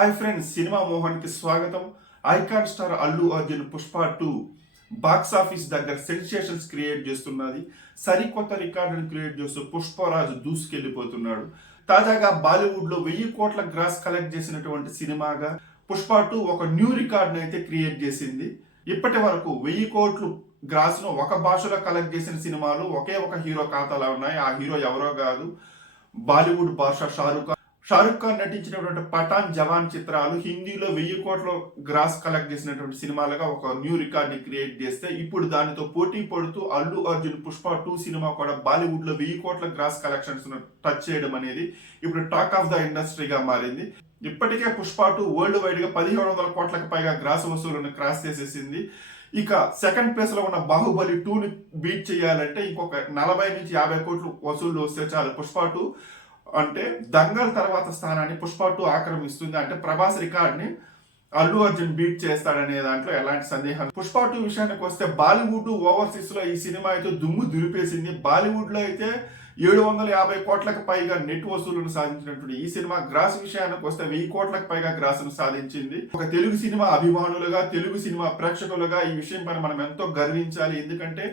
Hi friends, cinema Mohan కి స్వాగతం. Icon star Allu Arjun Pushpa 2 box office దగ్గర సెన్సేషన్స్ క్రియేట్ చేస్తున్నది. సరికొత్త రికార్డును క్రియేట్ చేస్తూ పుష్పరాజు దూసుకెళ్లిపోతున్నాడు. తాజాగా బాలీవుడ్ లో 1000 కోట్ల గ్రాస్ కలెక్ట్ చేసినటువంటి సినిమాగా పుష్ప 2 ఒక న్యూ రికార్డును అయితే క్రియేట్ చేసింది. ఇప్పటి వరకు 1000 కోట్లు గ్రాస్ ను ఒక భాషలో కలెక్ట్ చేసిన సినిమాలు ఒకే ఒక హీరో ఖాతాలో ఉన్నాయి. ఆ హీరో ఎవరో కాదు, బాలీవుడ్ భాష షారుఖ్ ఖాన్ నటించినటువంటి పఠాన్, జవాన్ చిత్రాలు హిందీలో 1000 కోట్ల గ్రాస్ కలెక్ట్ చేసినటువంటి సినిమాలుగా ఒక న్యూ రికార్డ్ ని క్రియేట్ చేస్తే, ఇప్పుడు దానితో పోటీ పడుతూ అల్లు అర్జున్ పుష్ప 2 సినిమా కూడా బాలీవుడ్ లో 1000 కోట్ల గ్రాస్ కలెక్షన్స్ టచ్ చేయడం అనేది ఇప్పుడు టాక్ ఆఫ్ ద ఇండస్ట్రీగా మారింది. ఇప్పటికే పుష్ప 2 వరల్డ్ వైడ్ గా 1700 కోట్లకు పైగా గ్రాస్ వసూలను క్రాస్ చేసేసింది. ఇక సెకండ్ ప్లేస్ లో ఉన్న బాహుబలి 2 ని బీట్ చేయాలంటే ఇంకొక 40 నుంచి 50 కోట్లు వసూళ్లు వస్తే చాలు. పుష్ప 2 అంటే దంగల్ తర్వాత స్థానాన్ని పుష్ప 2 ఆక్రమిస్తుంది. అంటే ప్రభాస్ రికార్డ్ ని అల్లు అర్జున్ బీట్ చేస్తాడనే దాంట్లో ఎలాంటి సందేహం. పుష్ప 2 విషయానికి వస్తే బాలీవుడ్, ఓవర్సీస్ లో ఈ సినిమా అయితే దుమ్ము దులిపేసింది. బాలీవుడ్ లో అయితే 750 కోట్లకు పైగా నెట్ వసూలును సాధించినటువంటి ఈ సినిమా గ్రాస్ విషయానికి వస్తే 1000 కోట్లకు పైగా గ్రాస్ ను సాధించింది. ఒక తెలుగు సినిమా అభిమానులుగా, తెలుగు సినిమా ప్రేక్షకులుగా ఈ విషయం పైన మనం ఎంతో గర్వించాలి. ఎందుకంటే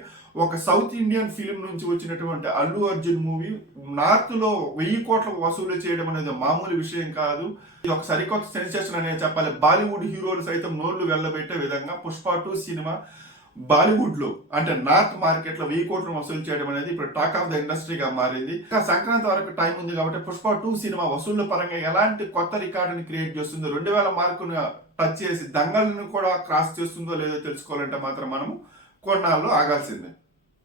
ఒక సౌత్ ఇండియన్ ఫిల్మ్ నుంచి వచ్చినటువంటి అల్లు అర్జున్ మూవీ నార్త్ లో 1000 కోట్లకు వసూలు చేయడం అనేది మామూలు విషయం కాదు. ఇది ఒక సరికొత్త సెన్సేషన్ అనేది చెప్పాలి. బాలీవుడ్ హీరోలు సైతం నోళ్లు వెళ్ళబెట్టే విధంగా పుష్ప 2 సినిమా బాలీవుడ్ లో అంటే నార్త్ మార్కెట్ లో 1000 కోట్లు వసూలు చేయడం అనేది ఇప్పుడు టాక్ ఆఫ్ ద ఇండస్ట్రీగా మారింది. ఇంకా సంక్రాంతి వరకు టైం ఉంది కాబట్టి పుష్ప 2 సినిమా వసూళ్ల పరంగా ఎలాంటి కొత్త రికార్డుని క్రియేట్ చేస్తుందో, 2000 మార్కును టచ్ చేసి దంగల్ను కూడా క్రాస్ చేస్తుందో లేదో తెలుసుకోవాలంటే మాత్రం మనము కొన్నాళ్ళు ఆగాల్సిందే.